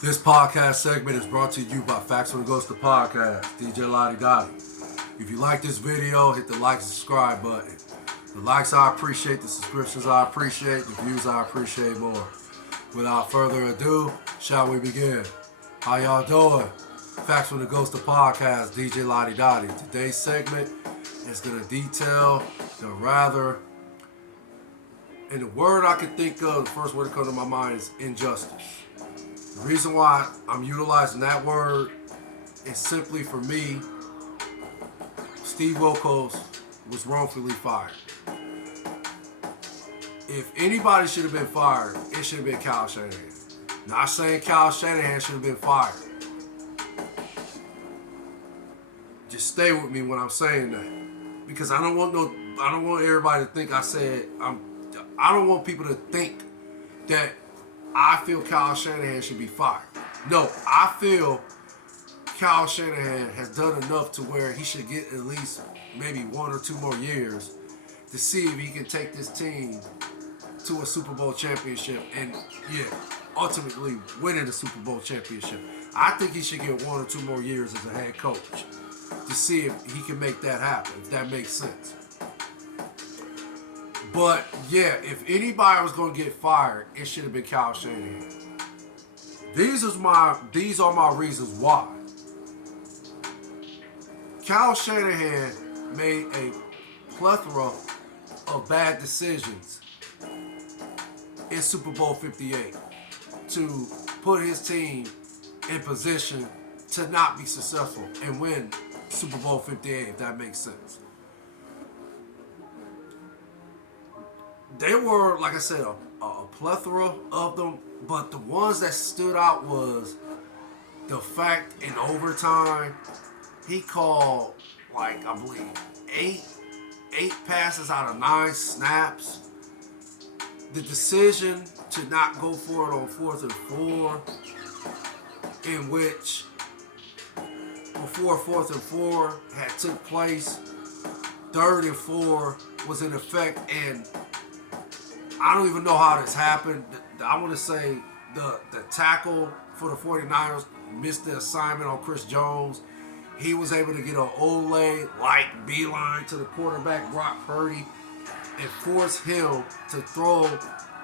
This podcast segment is brought to you by Facts When It Goes to Podcast, DJ Lottie Dottie. If you like this video, hit the like and subscribe button. The likes I appreciate, the subscriptions I appreciate, the views I appreciate more. Without further ado, shall we begin? How y'all doing? Facts When It Goes to Podcast, DJ Lottie Dottie. Today's segment is going to detail and the word I can think of, the first word that comes to my mind is injustice. The reason why I'm utilizing that word is simply for me, Steve Wilks was wrongfully fired. If anybody should have been fired, it should have been Kyle Shanahan. Not saying Kyle Shanahan should have been fired. Just stay with me when I'm saying that, because I don't want everybody to think I don't want people to think that I feel Kyle Shanahan should be fired. No, I feel Kyle Shanahan has done enough to where he should get at least maybe 1 or 2 more years to see if he can take this team to a Super Bowl championship and, ultimately winning the Super Bowl championship. I think he should get 1 or 2 more years as a head coach to see if he can make that happen, if that makes sense. But if anybody was going to get fired, it should have been Kyle Shanahan. These are my reasons why. Kyle Shanahan made a plethora of bad decisions in Super Bowl 58 to put his team in position to not be successful and win Super Bowl 58, if that makes sense. There were, like I said, a plethora of them, but the ones that stood out was the fact in overtime, he called, I believe, eight passes out of 9 snaps. The decision to not go for it on 4th and 4, in which before 4th and 4 had took place, 3rd and 4 was in effect, and I don't even know how this happened. I want to say the tackle for the 49ers missed the assignment on Chris Jones. He was able to get an Ole beeline to the quarterback, Brock Purdy, and force him to throw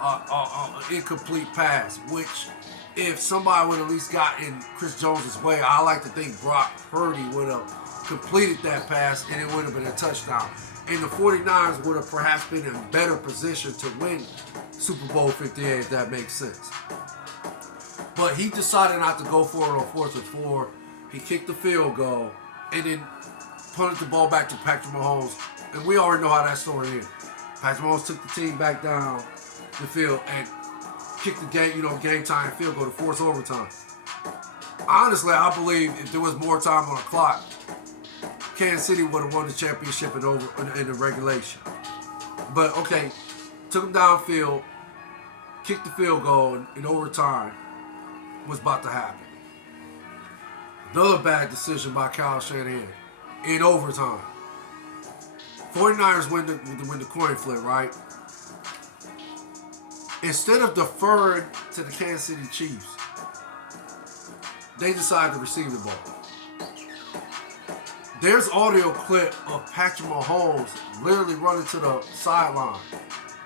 an incomplete pass, which if somebody would have at least got in Chris Jones' way, I like to think Brock Purdy would have completed that pass and it would have been a touchdown. And the 49ers would have perhaps been in a better position to win Super Bowl 58, if that makes sense. But he decided not to go for it on 4th and 4. He kicked the field goal and then punted the ball back to Patrick Mahomes. And we already know how that story is. Patrick Mahomes took the team back down the field and kicked the game time field goal to force overtime. Honestly, I believe if there was more time on the clock, Kansas City would have won the championship in the regulation. But okay, took him downfield, kicked the field goal in overtime, was about to happen. Another bad decision by Kyle Shanahan in overtime. 49ers win the coin flip, right? Instead of deferring to the Kansas City Chiefs, they decided to receive the ball. There's audio clip of Patrick Mahomes literally running to the sideline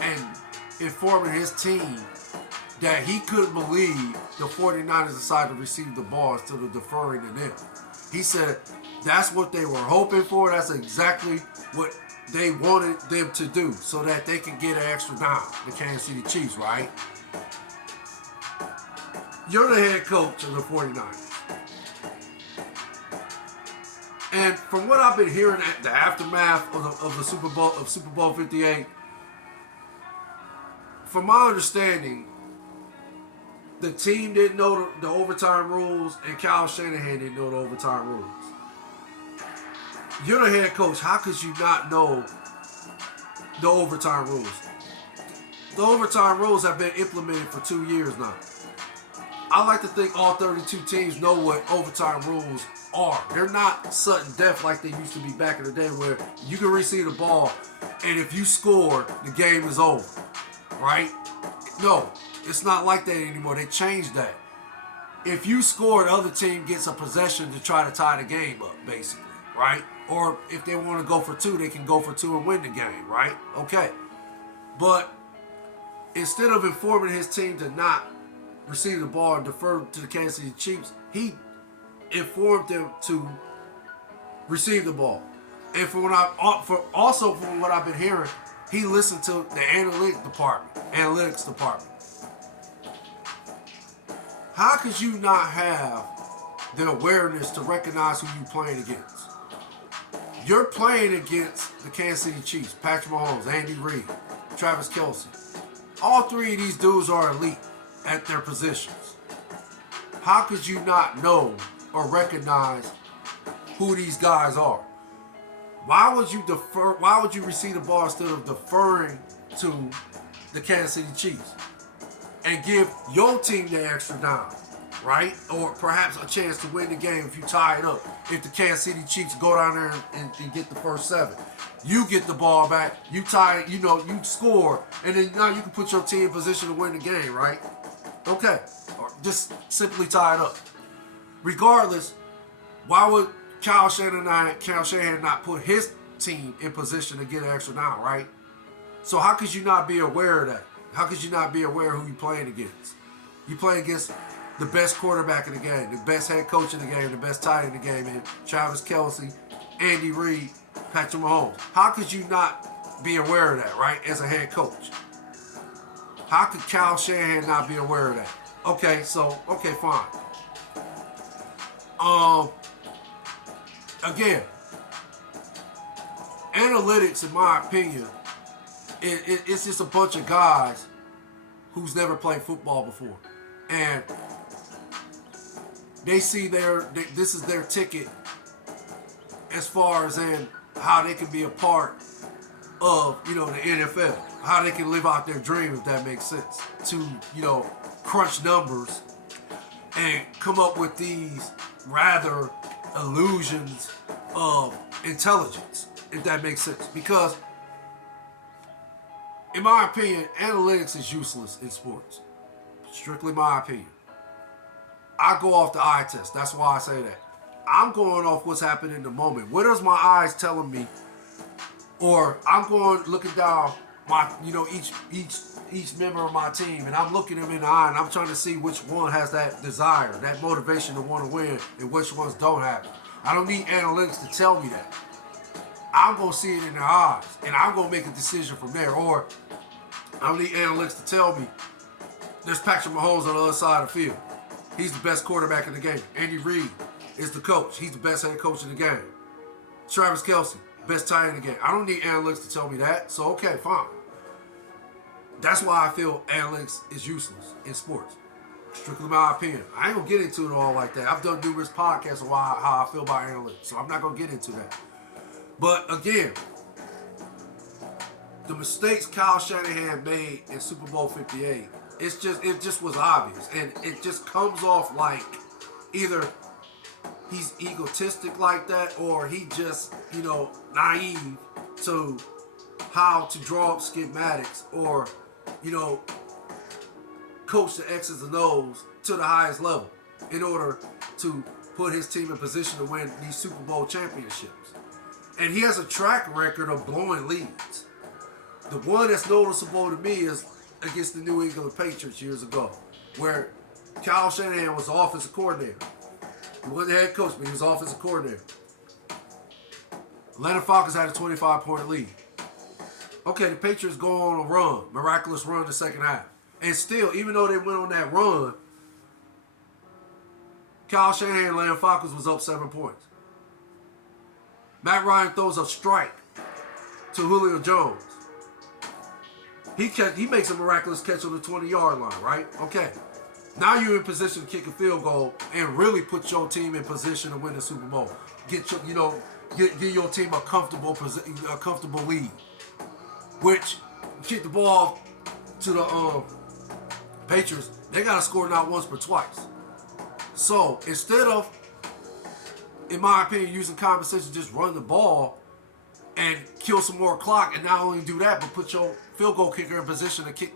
and informing his team that he couldn't believe the 49ers decided to receive the ball instead of deferring to them. He said that's what they were hoping for. That's exactly what they wanted them to do so that they can get an extra down, the Kansas City Chiefs, right? You're the head coach of the 49ers. And from what I've been hearing at the aftermath of Super Bowl 58, from my understanding, the team didn't know the overtime rules and Kyle Shanahan didn't know the overtime rules. You're the head coach. How could you not know the overtime rules? The overtime rules have been implemented for 2 years now. I like to think all 32 teams know what overtime rules are. They're not sudden death like they used to be back in the day where you can receive the ball and if you score, the game is over, right? No, it's not like that anymore. They changed that. if you score, the other team gets a possession to try to tie the game up, basically, right? Or if they want to go for two, they can go for two and win the game, right? Okay. But instead of informing his team to not receive the ball and defer to the Kansas City Chiefs, he informed them to receive the ball. And from what I've been hearing, he listened to the analytics department. How could you not have the awareness to recognize who you're playing against? You're playing against the Kansas City Chiefs, Patrick Mahomes, Andy Reid, Travis Kelce. All three of these dudes are elite at their positions. How could you not know or recognize who these guys are? Why would you defer? Why would you receive the ball instead of deferring to the Kansas City Chiefs and give your team the extra down, right? Or perhaps a chance to win the game if you tie it up. If the Kansas City Chiefs go down there and get the first 7, you get the ball back, you tie it, you score, and then now you can put your team in position to win the game, right? Okay, or just simply tie it up. Regardless, why would Kyle Shanahan not put his team in position to get an extra down, right? So how could you not be aware of that? How could you not be aware of who you're playing against? You play against the best quarterback in the game, the best head coach in the game, the best tight end in the game, and Travis Kelce, Andy Reid, Patrick Mahomes. How could you not be aware of that, right, as a head coach? How could Kyle Shanahan not be aware of that? Okay, fine. Again, analytics, in my opinion, it's just a bunch of guys who's never played football before. And they see this is their ticket as far as in how they can be a part of, the NFL. How they can live out their dream, if that makes sense. To, crunch numbers and come up with these rather illusions of intelligence, if that makes sense. Because, in my opinion, analytics is useless in sports. Strictly my opinion. I go off the eye test. That's why I say that. I'm going off what's happening in the moment. What is my eyes telling me? Or I'm looking down my, each member of my team, and I'm looking them in the eye, and I'm trying to see which one has that desire, that motivation to want to win, and which ones don't have it. I don't need analytics to tell me that. I'm going to see it in their eyes, and I'm going to make a decision from there. Or I don't need analytics to tell me there's Patrick Mahomes on the other side of the field. He's the best quarterback in the game. Andy Reid is the coach. He's the best head coach in the game. Travis Kelce, best tight end in the game. I don't need analytics to tell me that. So, okay, fine. That's why I feel analytics is useless in sports. Strictly my opinion. I ain't going to get into it all like that. I've done numerous podcasts on how I feel about analytics. So I'm not going to get into that. But, again, the mistakes Kyle Shanahan made in Super Bowl 58, it just was obvious. And it just comes off like either he's egotistic like that, or he just, naive to how to draw up schematics, or, coach the X's and O's to the highest level in order to put his team in position to win these Super Bowl championships. And he has a track record of blowing leads. The one that's noticeable to me is against the New England Patriots years ago, where Kyle Shanahan was the offensive coordinator. He wasn't the head coach, but he was the offensive coordinator. Atlanta Falcons had a 25-point lead. Okay, the Patriots go on a run, miraculous run in the second half. And still, even though they went on that run, Kyle Shanahan and Atlanta Falcons was up 7 points. Matt Ryan throws a strike to Julio Jones. He makes a miraculous catch on the 20-yard line, right? Okay. Now you're in position to kick a field goal and really put your team in position to win the Super Bowl. Get your team a comfortable lead. Which, kick the ball to the Patriots, they got to score not once but twice. So instead of, in my opinion, using common sense to just run the ball and kill some more clock, and not only do that, but put your field goal kicker in position to kick,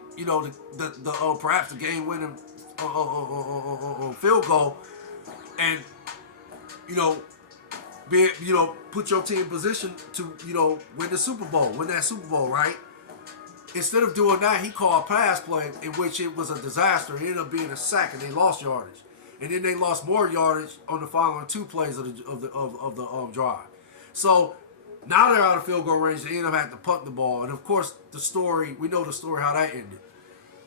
perhaps the game-winning on field goal, and you know, put your team in position to win the Super Bowl, win that Super Bowl, right? Instead of doing that, he called a pass play in which it was a disaster. It ended up being a sack, and they lost yardage. And then they lost more yardage on the following 2 plays of the drive. So now they're out of field goal range. They end up having to punt the ball. And of course, we know the story how that ended.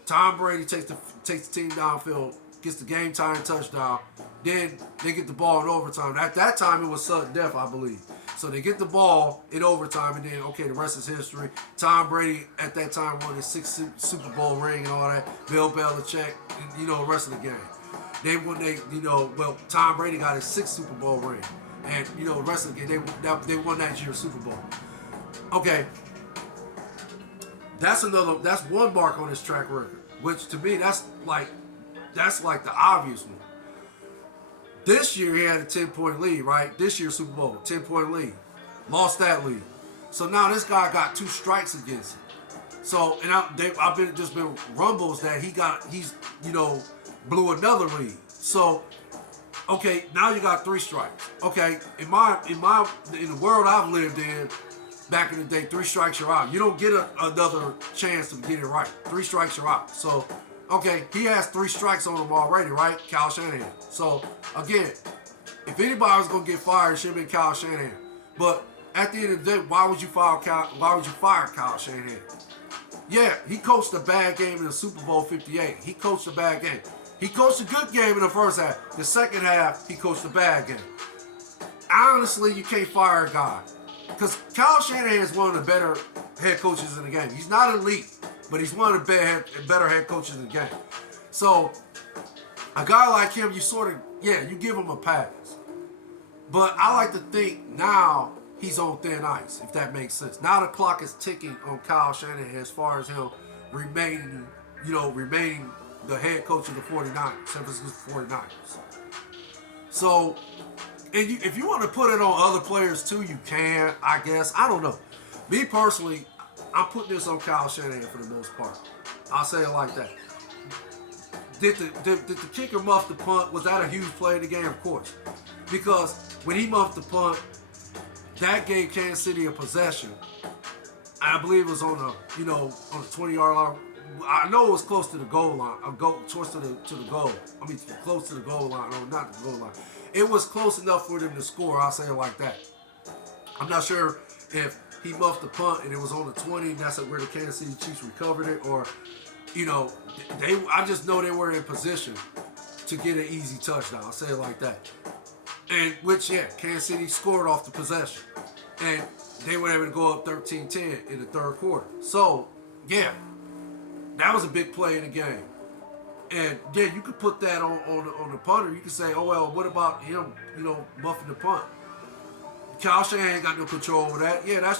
Tom Brady takes the team downfield, gets the game tying touchdown. Then they get the ball in overtime. At that time, it was sudden death, I believe. So they get the ball in overtime, and then, okay, the rest is history. Tom Brady, at that time, won his 6th Super Bowl ring and all that. Bill Belichick, and, the rest of the game. Tom Brady got his 6th Super Bowl ring. And, the rest of the game, they won that year's Super Bowl. Okay. That's one mark on his track record, which to me, that's like the obvious one. This year he had a 10-point lead, right? This year's Super Bowl, 10-point lead. Lost that lead. So now this guy got 2 strikes against him. So, and I've been rumbles that he's blew another lead. So, okay, now you got 3 strikes. Okay, in the world I've lived in, back in the day, 3 strikes you're out. You don't get another chance to get it right. 3 strikes you're out. So, okay, he has 3 strikes on him already, right? Kyle Shanahan. So, again, if anybody was gonna get fired, it should have been Kyle Shanahan. But at the end of the day, why would you fire Kyle Shanahan? Yeah, he coached a bad game in the Super Bowl 58. He coached a bad game. He coached a good game in the first half. The second half, he coached a bad game. Honestly, you can't fire a guy. Because Kyle Shanahan is one of the better head coaches in the game. He's not elite, but he's one of the better head coaches in the game. So, a guy like him, you give him a pass. But I like to think now he's on thin ice, if that makes sense. Now the clock is ticking on Kyle Shanahan as far as him remaining the head coach of the 49ers, San Francisco 49ers. So, and if you want to put it on other players too, you can, I guess. I don't know. Me personally, I'm putting this on Kyle Shanahan for the most part. I'll say it like that. Did the kicker muff the punt? Was that a huge play in the game? Of course. Because when he muffed the punt, that gave Kansas City a possession. I believe it was on the 20-yard line. I know it was close to the goal line. Close to the goal. I mean, close to the goal line. No, not the goal line. It was close enough for them to score. I'll say it like that. I'm not sure if he muffed the punt and it was on the 20 and that's where the Kansas City Chiefs recovered it, or I just know they were in position to get an easy touchdown. I'll say it like that. And Kansas City scored off the possession. And they were able to go up 13-10 in the third quarter. So, that was a big play in the game. And you could put that on the punter. You could say, oh well, what about him, muffing the punt? Kyle Shanahan ain't got no control over that. Yeah, that's true.